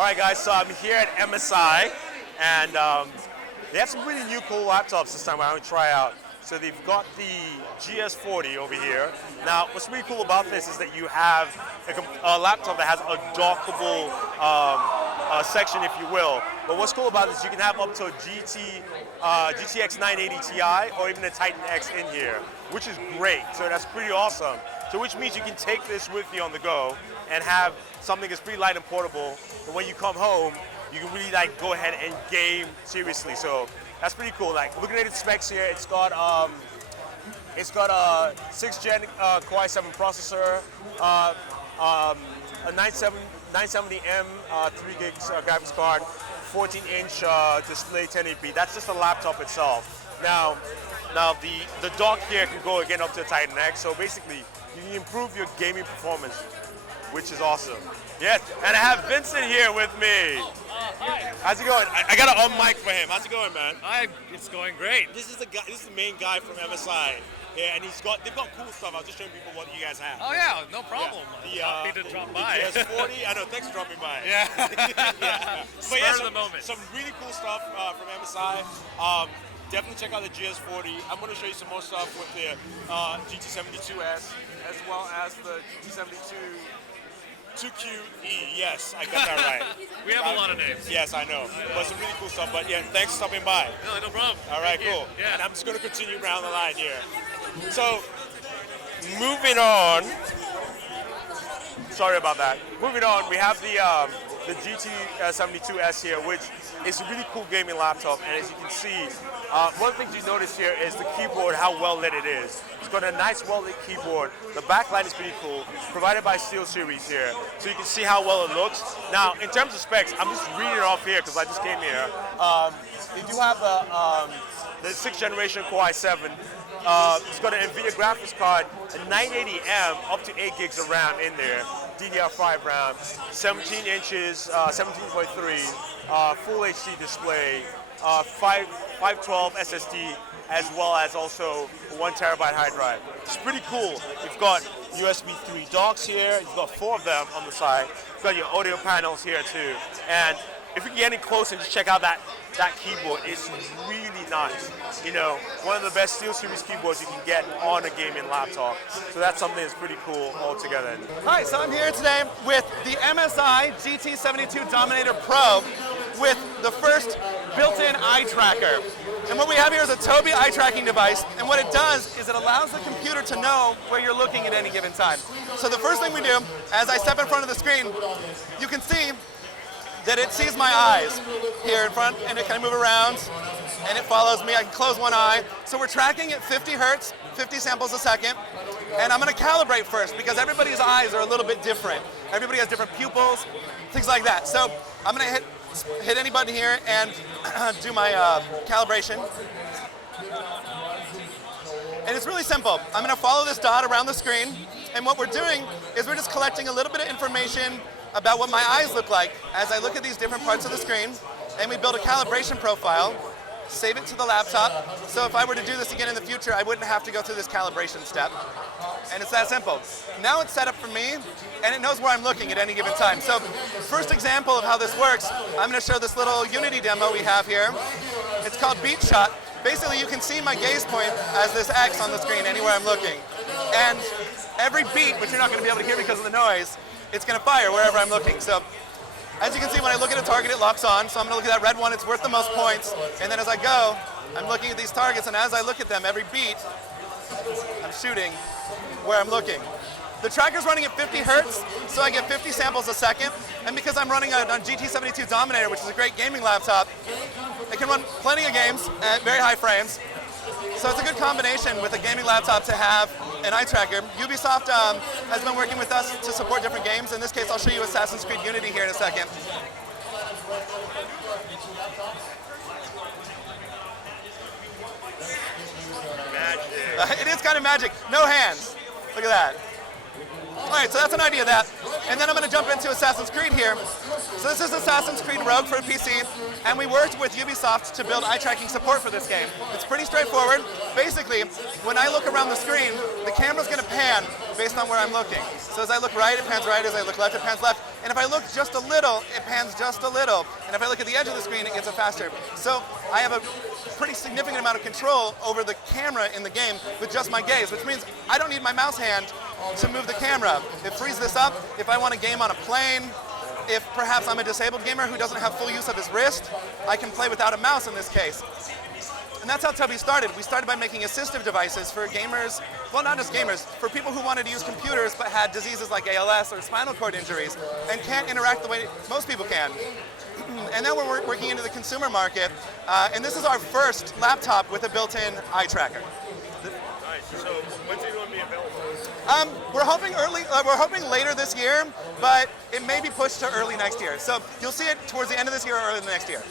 All right, guys, so I'm here at MSI, and they have some really new cool laptops this time I want to try out. So they've got the GS40 over here. Now, what's really cool about this is that you have a laptop that has a dockable section, if you will. But what's cool about it is you can have up to a GTX 980 Ti or even a Titan X in here, which is great. So that's pretty awesome. So which means you can take this with you on the go and have something that's pretty light and portable. And when you come home, you can really go ahead and game seriously. So that's pretty cool. Looking at its specs here, it's got a 6th gen Core i7 processor, a 970M 3 gigs graphics card, 14-inch display 1080p. That's just the laptop itself. Now the dock here can go again up to a Titan X. So basically, you can improve your gaming performance, which is awesome. Yes, and I have Vincent here with me. Hi. How's it going? I got an mic for him. How's it going, man? It's going great. This is the guy. This is the main guy from MSI. Yeah, and they've got cool stuff. I was just showing people what you guys have. Oh yeah, no problem. Yeah. Happy to drop by. The GS40. I know. Thanks for dropping by. Yeah. Yeah. Spur of the moment. Some really cool stuff from MSI. Definitely check out the GS40. I'm going to show you some more stuff with the GT72S as well as the GT72 2QE. Yes, I got that right. We have a lot of names. Yes, I know. But some really cool stuff. But yeah, thanks for stopping by. No problem. All right, cool. Yeah. And I'm just going to continue around the line here. So, moving on. Sorry about that. Moving on, we have the GT72S here, which is a really cool gaming laptop. And as you can see, one of the things you notice here is the keyboard, how well lit it is. It's got a nice well lit keyboard. The backlight is pretty cool, provided by SteelSeries here. So you can see how well it looks. Now, in terms of specs, I'm just reading it off here because I just came here. They do have the 6th generation Core i7. It's got an NVIDIA graphics card, a 980M, up to 8 gigs of RAM in there, DDR5 RAM, 17 inches, 17.3, full HD display, 512 SSD, as well as also 1 terabyte hard drive. It's pretty cool. You've got USB 3 docks here. You've got 4 of them on the side. You've got your audio panels here too. And if you get in close and just check out that keyboard, it's really nice. You know, one of the best SteelSeries keyboards you can get on a gaming laptop. So that's something that's pretty cool altogether. Hi, so I'm here today with the MSI GT72 Dominator Pro with the first built-in eye tracker. And what we have here is a Tobii eye tracking device, and what it does is it allows the computer to know where you're looking at any given time. So the first thing we do, as I step in front of the screen, you can see that it sees my eyes here in front, and it can move around, and it follows me. I can close one eye. So we're tracking at 50 hertz, 50 samples a second, and I'm going to calibrate first because everybody's eyes are a little bit different. Everybody has different pupils, things like that. So I'm going to hit any button here and do my calibration. And it's really simple. I'm going to follow this dot around the screen, and what we're doing is we're just collecting a little bit of information about what my eyes look like as I look at these different parts of the screen, and we build a calibration profile, save it to the laptop, so if I were to do this again in the future, I wouldn't have to go through this calibration step. And it's that simple. Now it's set up for me, and it knows where I'm looking at any given time. So first example of how this works, I'm going to show this little Unity demo we have here. It's called Beat Shot. Basically, you can see my gaze point as this X on the screen anywhere I'm looking. And every beat, which you're not going to be able to hear because of the noise, it's going to fire wherever I'm looking. So as you can see, when I look at a target, it locks on. So I'm going to look at that red one. It's worth the most points. And then as I go, I'm looking at these targets. And as I look at them, every beat, I'm shooting where I'm looking. The tracker's running at 50 hertz, so I get 50 samples a second. And because I'm running a GT72 Dominator, which is a great gaming laptop, it can run plenty of games at very high frames. So it's a good combination with a gaming laptop to have an eye tracker. Ubisoft has been working with us to support different games. In this case, I'll show you Assassin's Creed Unity here in a second. Magic. It is kind of magic. No hands. Look at that. All right, so that's an idea of that. And then I'm going to jump into Assassin's Creed here. So this is Assassin's Creed Rogue for PC, and we worked with Ubisoft to build eye tracking support for this game. It's pretty straightforward. Basically, when I look around the screen, the camera's going to pan based on where I'm looking. So as I look right, it pans right. As I look left, it pans left. And if I look just a little, it pans just a little. And if I look at the edge of the screen, it gets it faster. So I have a pretty significant amount of control over the camera in the game with just my gaze, which means I don't need my mouse hand to move the camera. It frees this up if I want to game on a plane. If perhaps I'm a disabled gamer who doesn't have full use of his wrist, I can play without a mouse in this case. And that's how Tubby started. We started by making assistive devices for gamers, well, not just gamers, for people who wanted to use computers but had diseases like ALS or spinal cord injuries and can't interact the way most people can. And then we're working into the consumer market, and this is our first laptop with a built-in eye tracker. Nice. So when's it going to be available? We're hoping later this year, but it may be pushed to early next year. So you'll see it towards the end of this year or early next year.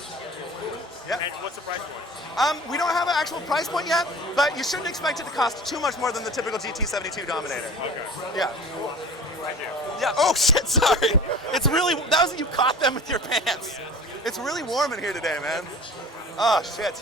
Yep. And what's the price point? We don't have an actual price point yet, but you shouldn't expect it to cost too much more than the typical GT72 Dominator. Okay. Yeah. Thank you. Yeah. Oh shit! Sorry. It's really you caught them with your pants. It's really warm in here today, man. Oh shit.